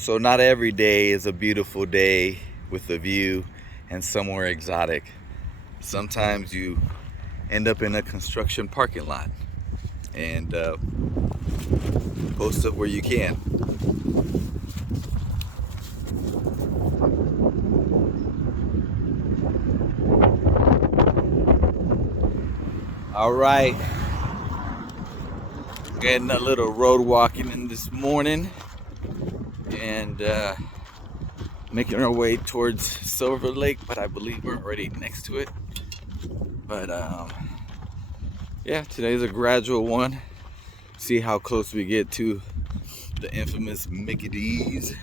So not every day is a beautiful day with a view and somewhere exotic. Sometimes you end up in a construction parking lot and post up where you can. All right, getting a little road walking in this morning and making our way towards Silver Lake, but I believe we're already next to it. But yeah, today's a gradual one. See how close we get to the infamous Mickey D's.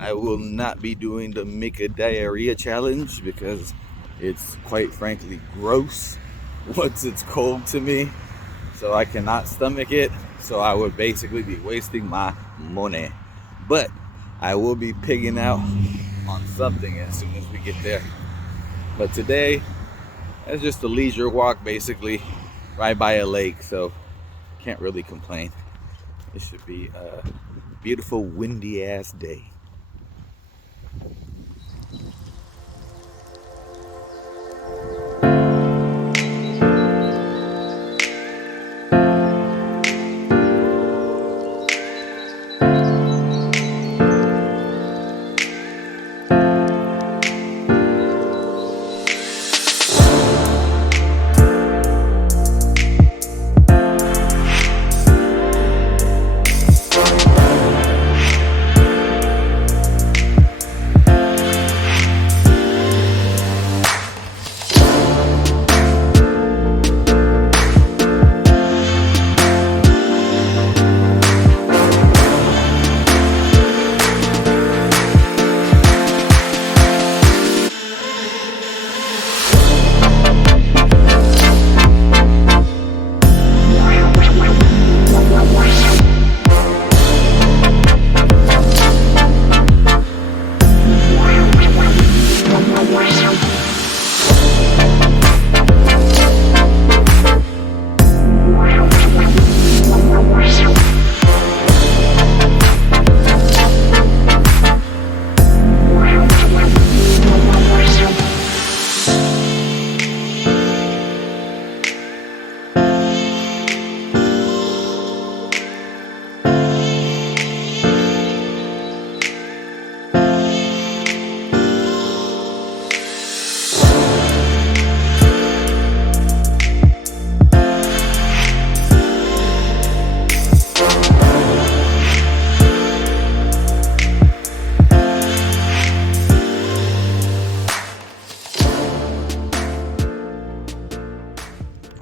I will not be doing the Mickey Diarrhea Challenge because it's quite frankly gross once it's cold to me. So I cannot stomach it. So I would basically be wasting my money. But I will be pigging out on something as soon as we get there. But today, it's just a leisure walk basically, right by a lake. So can't really complain. It should be a beautiful windy ass day.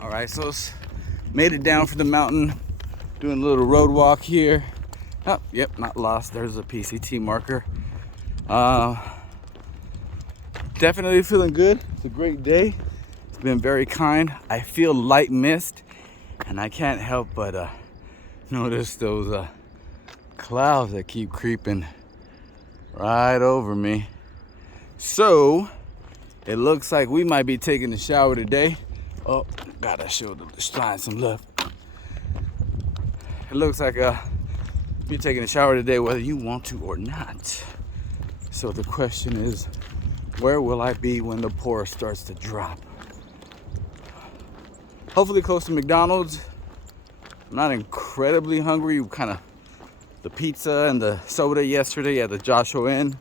Alright, so made it down from the mountain, doing a little road walk here. Oh, yep, not lost. There's a PCT marker. Definitely feeling good. It's a great day. It's been very kind. I feel light mist, and I can't help but notice those clouds that keep creeping right over me. So it looks like we might be taking a shower today. Oh, gotta show the line some love. It looks like you're taking a shower today whether you want to or not. So the question is, where will I be when the pour starts to drop? Hopefully close to McDonald's. I'm not incredibly hungry. The pizza and the soda yesterday at the Joshua Inn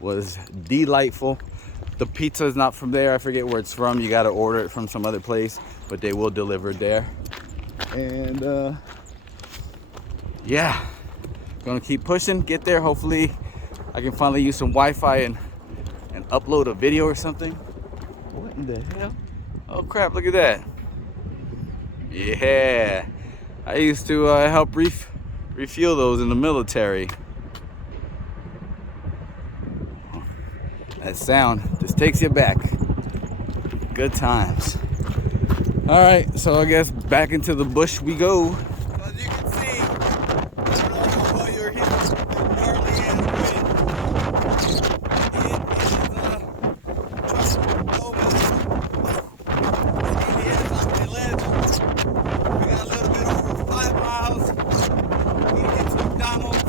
was delightful. The pizza is not from there. I forget where it's from. You got to order it from some other place, but they will deliver it there. And yeah, gonna keep pushing, get there. Hopefully I can finally use some Wi-Fi and upload a video or something. What in the hell? Oh crap, look at that. Yeah, I used to help refuel those in the military. That sound just takes you back. Good times. All right, so I guess back into the bush we go. As you can see, I don't know what you're hearing, the gnarly ass wind. It is oh man, it is on the ledge. We got a little bit over 5 miles. We get to McDonald's.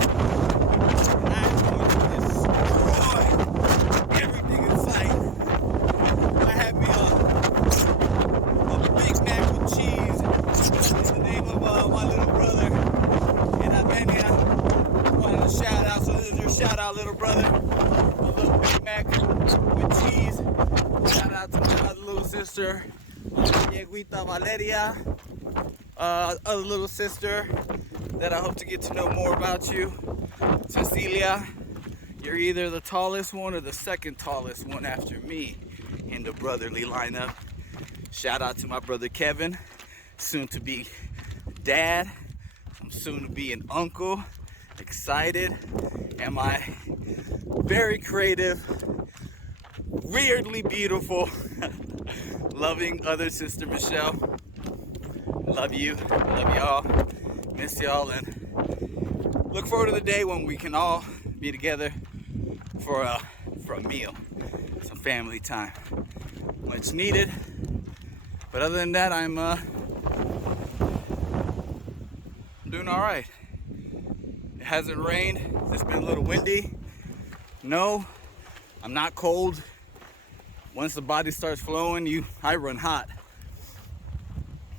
this is your shout out, little brother. A little Big Mac with cheese. Shout out to my other little sister, Yeguita Valeria. Other little sister that I hope to get to know more about you, Cecilia. You're either the tallest one or the second tallest one after me in the brotherly lineup. Shout out to my brother Kevin, soon to be dad. I'm soon to be an uncle. Excited. And my very creative, weirdly beautiful, loving other sister Michelle. Love you. Love y'all. Miss y'all. And look forward to the day when we can all be together for a meal. Some family time. Much needed. But other than that, I'm doing all right. It hasn't rained. It's been a little windy. No, I'm not cold. Once the body starts flowing, I run hot.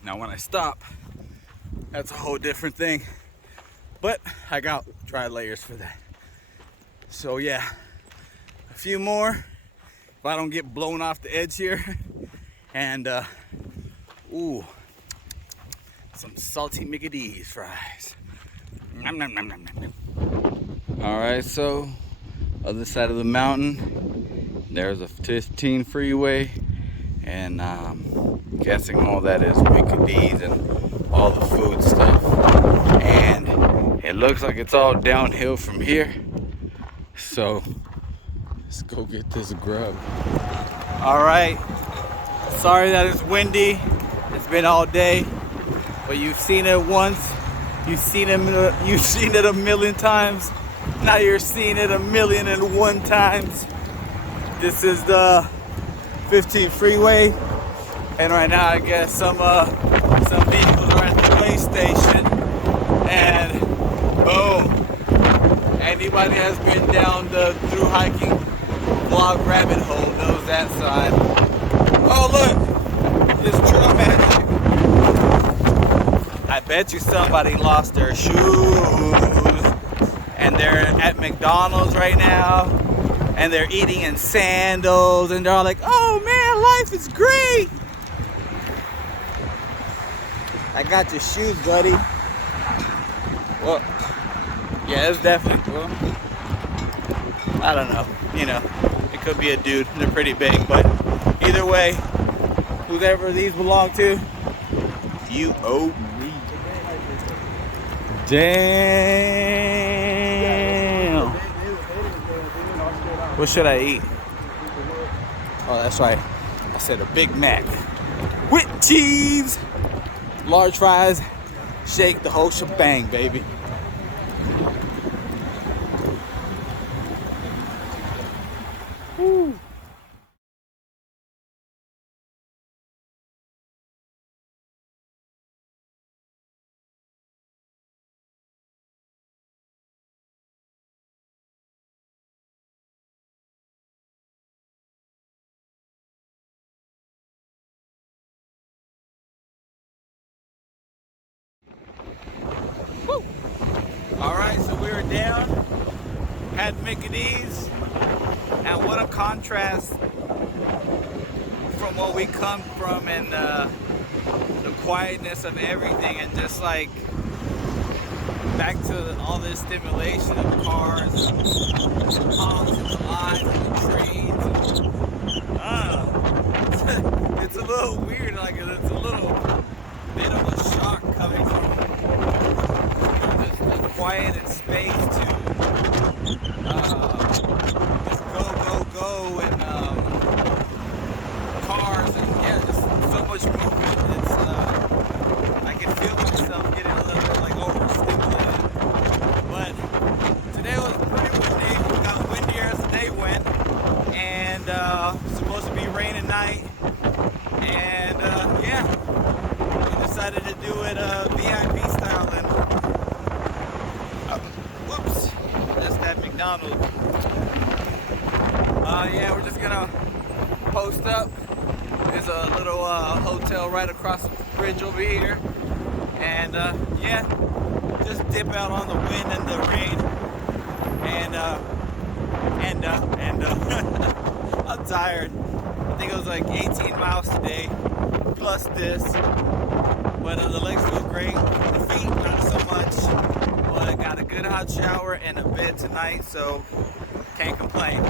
Now when I stop, that's a whole different thing. But I got dry layers for that. So yeah, a few more if I don't get blown off the edge here. And ooh, some salty Mickey D's fries. Nom, nom, nom, nom, nom. All right, so other side of the mountain, there's a 15 freeway, and guessing all that is Mickey D's and all the food stuff. And it looks like it's all downhill from here. So let's go get this grub. All right. Sorry that it's windy. It's been all day, but you've seen it once. You've seen it a million times. Now you're seeing it 1,000,001 times. This is the 15 freeway, and right now I guess some vehicles are at the way station, and boom! Anybody has been down the through hiking vlog rabbit hole knows that sign. Oh look, it's trail magic. I bet you somebody lost their shoes, and they're at McDonald's right now, and they're eating in sandals, and they're all like, oh man, life is great. I got your shoes, buddy. Well, yeah, it's definitely, well, I don't know, it could be a dude. They're pretty big, but either way, whoever these belong to, you owe me. Damn. What should I eat? Oh, that's right. I said a Big Mac with cheese, large fries, shake the whole shebang, baby. Woo. Woo. All right, so we were down, had Mickey D's, and what a contrast from what we come from, and the quietness of everything, and just like back to all this stimulation of cars, and the honks and the lines and the trains. It's a little weird, like it's a little bit of a shock coming from the quiet and space to just go and cars and yeah, just so much movement. It's I can feel myself getting a little bit like overstimulated. But today was pretty windy. It got windier as the day went, and supposed to be rain at night. And yeah, we decided to do it VIP style, and whoops, that's that McDonald's. Yeah, we're just gonna post up. There's a little hotel right across the bridge over here, and yeah, just dip out on the wind and the rain, and end up. I'm tired. I think it was like 18 miles today, plus this. But the legs feel great. The feet, not so much. But I got a good hot shower and a bed tonight, so can't complain.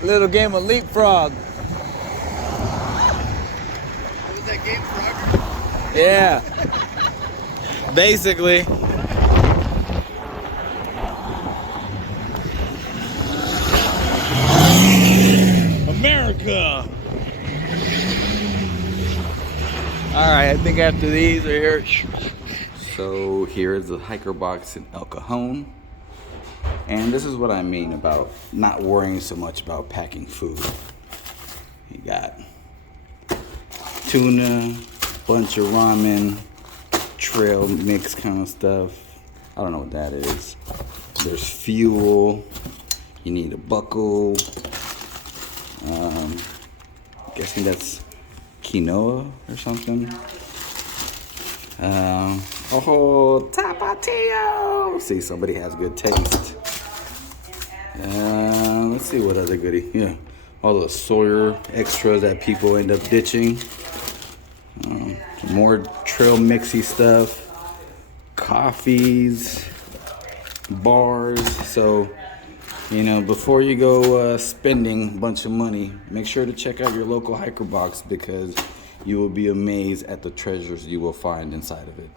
Little game of leapfrog. Was that game forever? Yeah. Basically. America. All right, I think after these are here. So here is the hiker box in El Cajon. And this is what I mean about not worrying so much about packing food. You got tuna, bunch of ramen, trail mix kind of stuff. I don't know what that is. There's fuel. You need a buckle. Guessing that's quinoa or something. Oh, tapatio! See, somebody has good taste. Let's see what other goodie. Yeah, all the Sawyer extras that people end up ditching. More trail mixy stuff. Coffees, bars. So, you know, before you go spending a bunch of money, make sure to check out your local hiker box because you will be amazed at the treasures you will find inside of it.